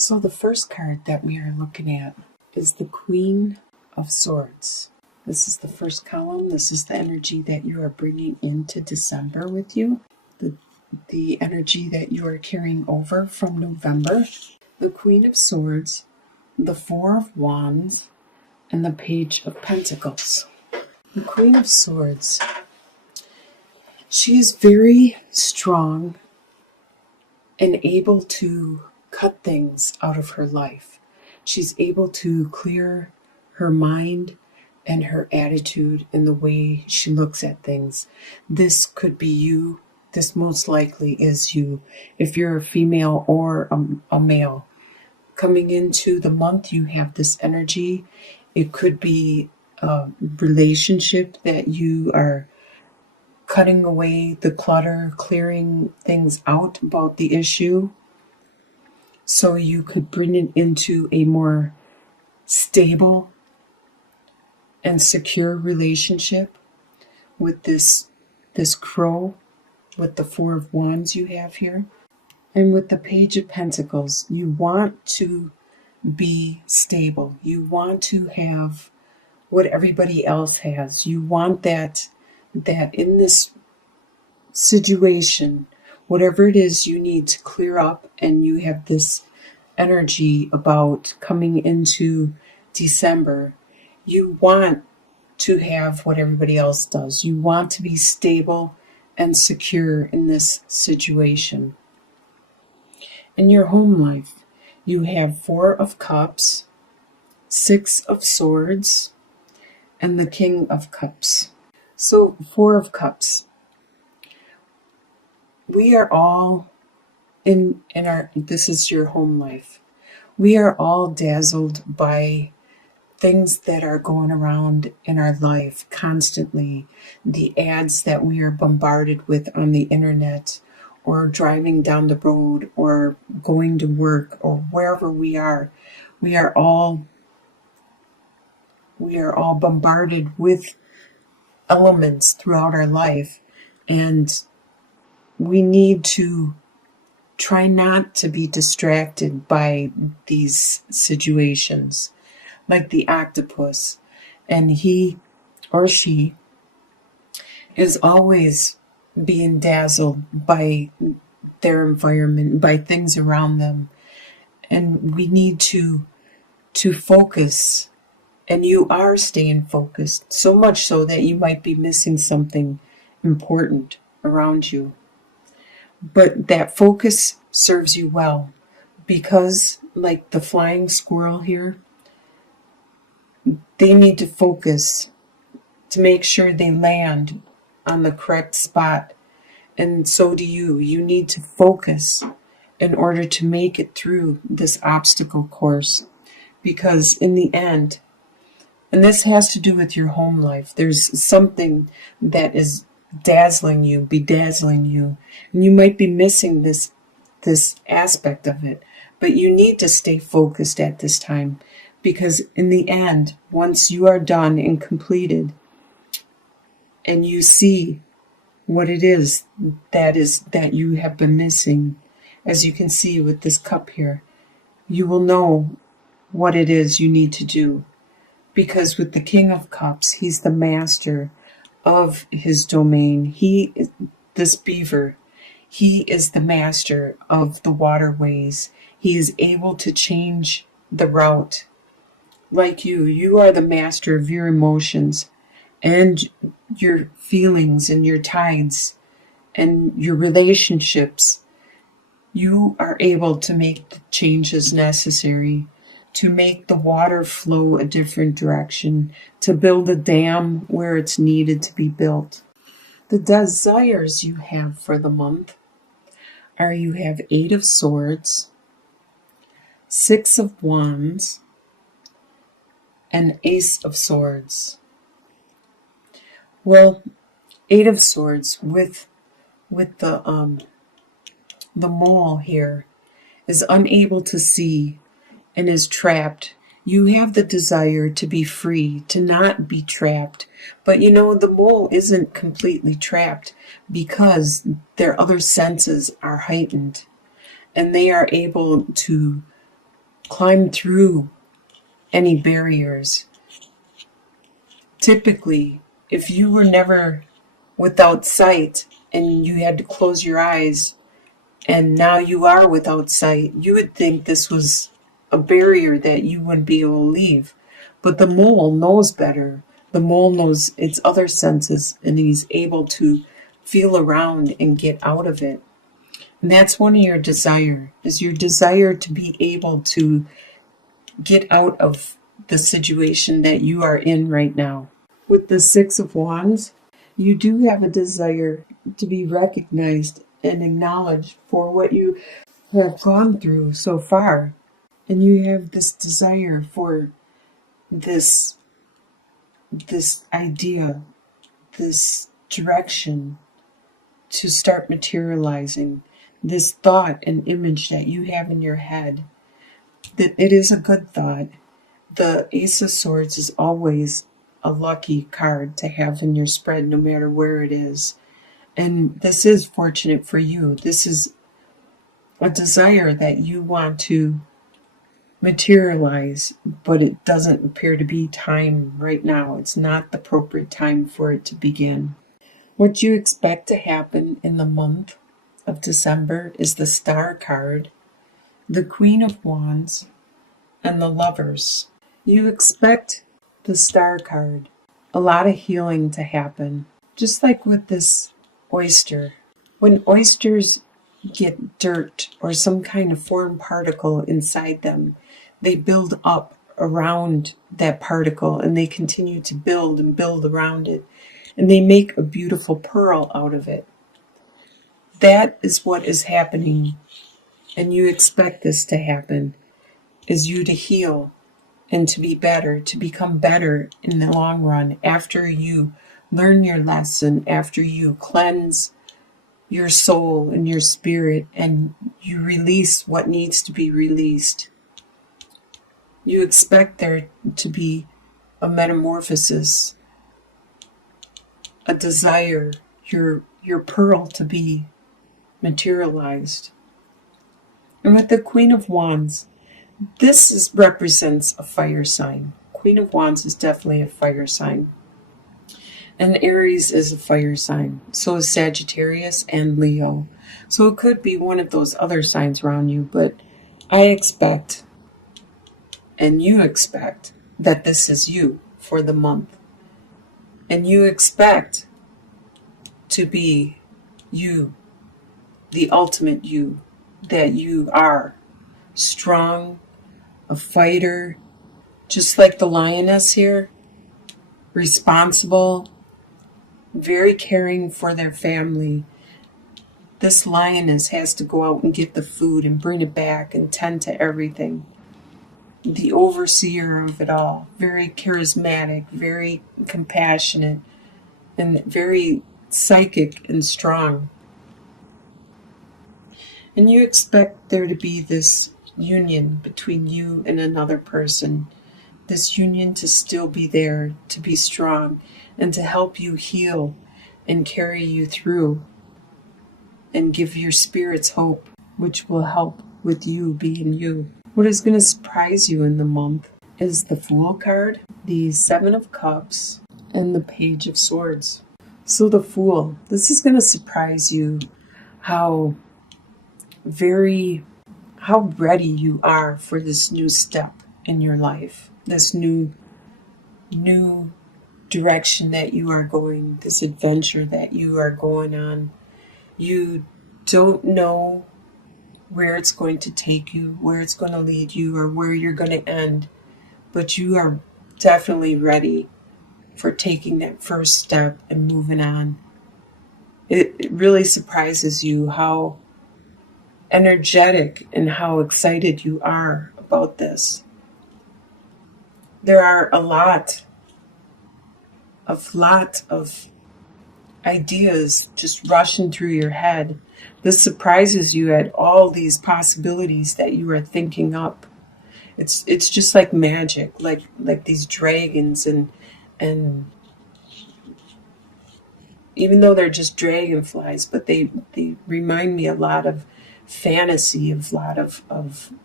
So the first card that we are looking at is the Queen of Swords. This is the first column. This is the energy that you are bringing into December with you. The energy that you are carrying over from November. The Queen of Swords, the Four of Wands, and the Page of Pentacles. The Queen of Swords, she is very strong and able to cut things out of her life. She's able to clear her mind and her attitude and the way she looks at things. This could be you. This most likely is you. If you're a female or a male. Coming into the month, you have this energy. It could be a relationship that you are cutting away the clutter, clearing things out about the issue, so you could bring it into a more stable and secure relationship with this crow, with the Four of Wands you have here. And with the Page of Pentacles, you want to be stable. You want to have what everybody else has. You want that in this situation, whatever it is you need to clear up, and you have this energy about coming into December, you want to have what everybody else does. You want to be stable and secure in this situation. In your home life, you have Four of Cups, Six of Swords, and the King of Cups. So, Four of Cups. We are all in this is your home life. We are all dazzled by things that are going around in our life constantly. The ads that we are bombarded with on the internet, or driving down the road, or going to work, or wherever we are all bombarded with elements throughout our life, and we need to try not to be distracted by these situations, like the octopus. And he or she is always being dazzled by their environment, by things around them. And we need to focus. And you are staying focused, so much so that you might be missing something important around you. But that focus serves you well, because like the flying squirrel here, they need to focus to make sure they land on the correct spot. And so do you. You need to focus in order to make it through this obstacle course. Because in the end, and this has to do with your home life, there's something that is dazzling you, bedazzling you, and you might be missing this aspect of it. But you need to stay focused at this time, because in the end, once you are done and completed, and you see what it is that you have been missing, as you can see with this cup here, you will know what it is you need to do. Because with the King of Cups, he's the master of his domain. This beaver, he is the master of the waterways. He is able to change the route. Like you are the master of your emotions and your feelings and your tides and your relationships. You are able to make the changes necessary to make the water flow a different direction, to build a dam where it's needed to be built. The desires you have for the month are, you have Eight of Swords, Six of Wands, and Ace of Swords. Well, Eight of Swords with the mole here is unable to see and is trapped. You have the desire to be free, to not be trapped. But the mole isn't completely trapped, because their other senses are heightened, and they are able to climb through any barriers. Typically, if you were never without sight and you had to close your eyes and now you are without sight, you would think this was a barrier that you wouldn't be able to leave. But the mole knows better. The mole knows its other senses, and he's able to feel around and get out of it. And that's one of your desire, is your desire to be able to get out of the situation that you are in right now. With the Six of Wands, you do have a desire to be recognized and acknowledged for what you have gone through so far. And you have this desire for this idea, this direction to start materializing, this thought and image that you have in your head, that it is a good thought. The Ace of Swords is always a lucky card to have in your spread, no matter where it is. And this is fortunate for you. This is a desire that you want to materialize, but it doesn't appear to be time right now. It's not the appropriate time for it to begin. What you expect to happen in the month of December is the Star card, the Queen of Wands, and the Lovers. You expect the Star card, a lot of healing to happen, just like with this oyster. When oysters get dirt or some kind of foreign particle inside them, they build up around that particle and they continue to build and build around it, and they make a beautiful pearl out of it. That is what is happening, and you expect this to happen, is you to heal and to be better, to become better in the long run after you learn your lesson, after you cleanse your soul and your spirit and you release what needs to be released. You expect there to be a metamorphosis, a desire, your pearl to be materialized. And with the Queen of Wands, represents a fire sign. Queen of Wands is definitely a fire sign. And Aries is a fire sign. So is Sagittarius and Leo. So it could be one of those other signs around you, but I expect, and you expect, that this is you for the month. And you expect to be you, the ultimate you, that you are strong, a fighter, just like the lioness here, responsible, very caring for their family. This lioness has to go out and get the food and bring it back and tend to everything. The overseer of it all, very charismatic, very compassionate, and very psychic and strong. And you expect there to be this union between you and another person, this union to still be there, to be strong, and to help you heal and carry you through and give your spirits hope, which will help with you being you. What is going to surprise you in the month is the Fool card, the Seven of Cups, and the Page of Swords. So the Fool, this is going to surprise you how ready you are for this new step in your life, this new direction that you are going, this adventure that you are going on. You don't know where it's going to take you, where it's going to lead you, or where you're going to end, but you are definitely ready for taking that first step and moving on. It really surprises you how energetic and how excited you are about this. There are a lot of ideas just rushing through your head. This surprises you at all these possibilities that you are thinking up. It's just like magic, like these dragons, and even though they're just dragonflies, but they remind me a lot of fantasy, of a lot of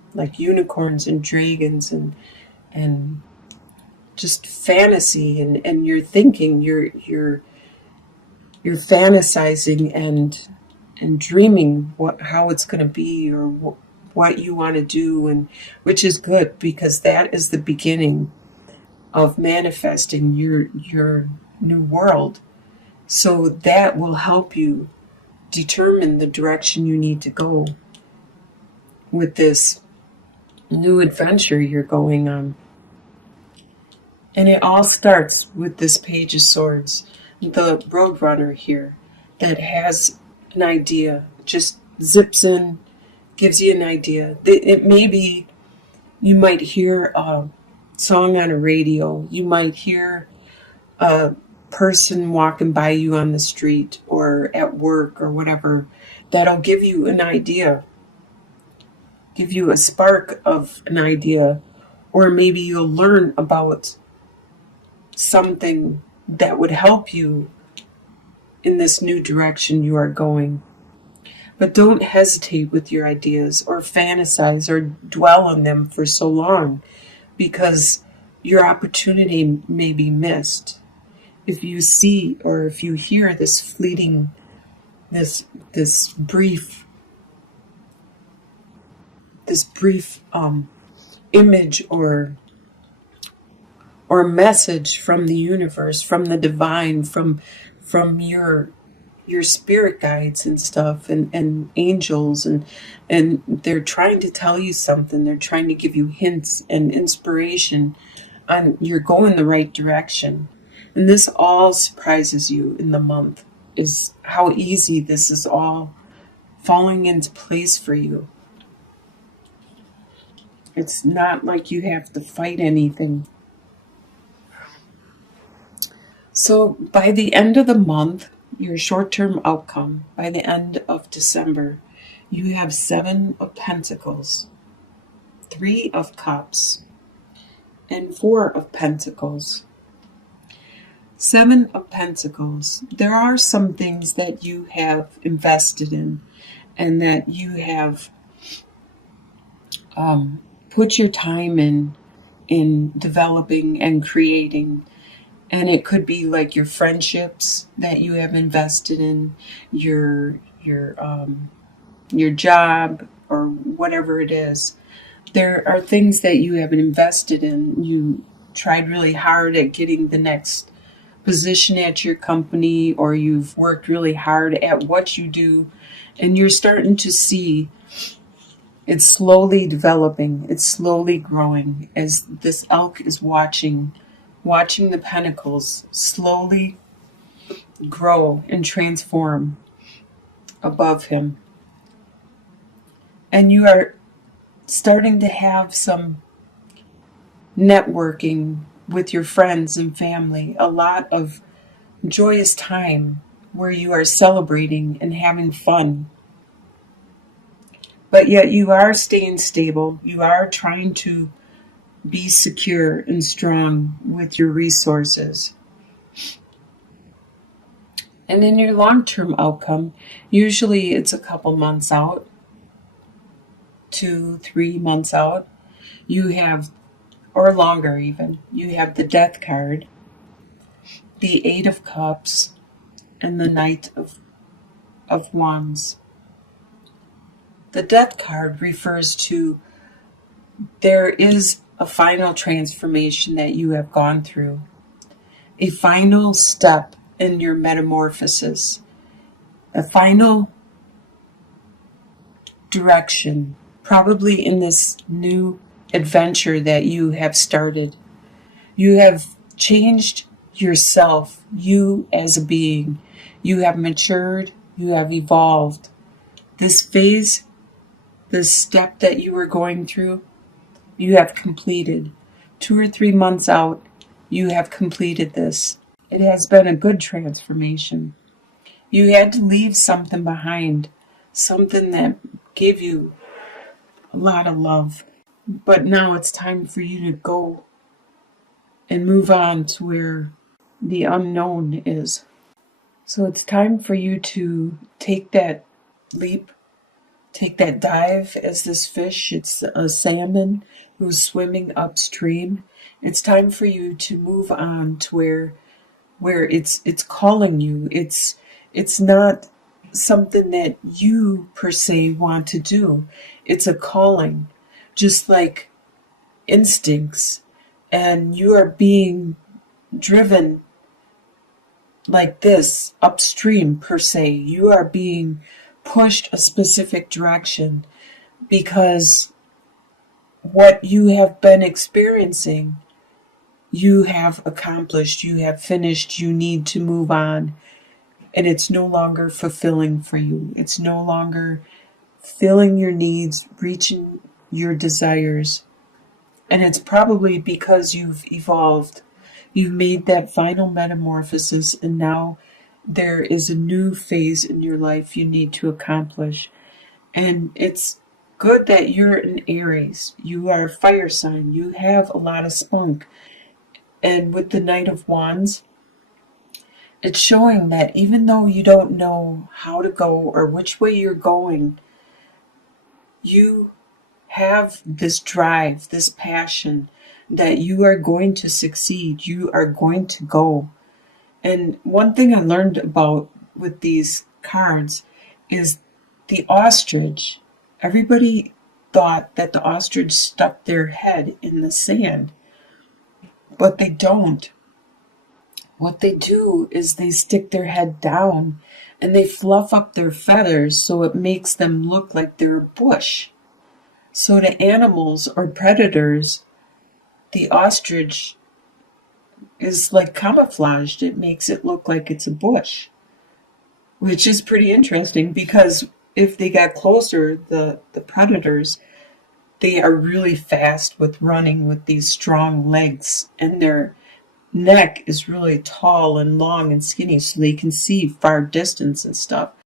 like unicorns and dragons and just fantasy, and you're thinking, you're fantasizing and dreaming how it's going to be, or what you want to do, and which is good, because that is the beginning of manifesting your new world. So that will help you determine the direction you need to go with this new adventure you're going on. And it all starts with this Page of Swords, the Roadrunner here, that has an idea, just zips in, gives you an idea. It may be, you might hear a song on a radio, you might hear a person walking by you on the street or at work or whatever, that'll give you an idea, give you a spark of an idea, or maybe you'll learn about something that would help you in this new direction you are going. But don't hesitate with your ideas or fantasize or dwell on them for so long, because your opportunity may be missed. If you see or if you hear this fleeting, this brief image or message from the universe, from the divine, from your spirit guides and stuff, and angels, and they're trying to tell you something, they're trying to give you hints and inspiration on you're going the right direction. And this all surprises you in the month, is how easy this is all falling into place for you. It's not like you have to fight anything. So by the end of the month, your short-term outcome, by the end of December, you have 7 of Pentacles, 3 of Cups, and 4 of Pentacles. 7 of Pentacles. There are some things that you have invested in and that you have put your time in developing and creating. And it could be like your friendships that you have invested in, your job, or whatever it is. There are things that you have invested in. You tried really hard at getting the next position at your company, or you've worked really hard at what you do, and you're starting to see it's slowly developing, it's slowly growing, as this elk is watching the pentacles slowly grow and transform above him. And you are starting to have some networking with your friends and family, a lot of joyous time where you are celebrating and having fun. But yet you are staying stable. You are trying to be secure and strong with your resources. And in your long-term outcome, usually it's a couple months out, 2-3 months out, you have, or longer even, you have the Death card, the 8 of Cups, and the Knight of Wands. The Death card refers to there is a final transformation that you have gone through, a final step in your metamorphosis, a final direction, probably in this new adventure that you have started. You have changed yourself, you as a being. You have matured, you have evolved. This phase, this step that you were going through, you have completed. 2 or 3 months out, you have completed this. It has been a good transformation. You had to leave something behind, something that gave you a lot of love. But now it's time for you to go and move on to where the unknown is. So it's time for you to take that leap, take that dive as this fish. It's a salmon who's swimming upstream. It's time for you to move on to where it's calling you. It's not something that you per se want to do. It's a calling, just like instincts, and you are being driven like this upstream per se. You are being pushed a specific direction because what you have been experiencing, you have accomplished, you have finished, you need to move on, and it's no longer fulfilling for you. It's no longer filling your needs, reaching your desires. And it's probably because you've evolved. You've made that final metamorphosis, and now there is a new phase in your life you need to accomplish. And it's good that you're an Aries. You are a fire sign. You have a lot of spunk. And with the Knight of Wands, it's showing that even though you don't know how to go or which way you're going, you have this drive, this passion that you are going to succeed. You are going to go. And one thing I learned about with these cards is the ostrich. Everybody thought that the ostrich stuck their head in the sand, but they don't. What they do is they stick their head down and they fluff up their feathers so it makes them look like they're a bush. So to animals or predators, the ostrich is like camouflaged. It makes it look like it's a bush, which is pretty interesting because if they got closer, the predators, they are really fast with running with these strong legs, and their neck is really tall and long and skinny so they can see far distance and stuff.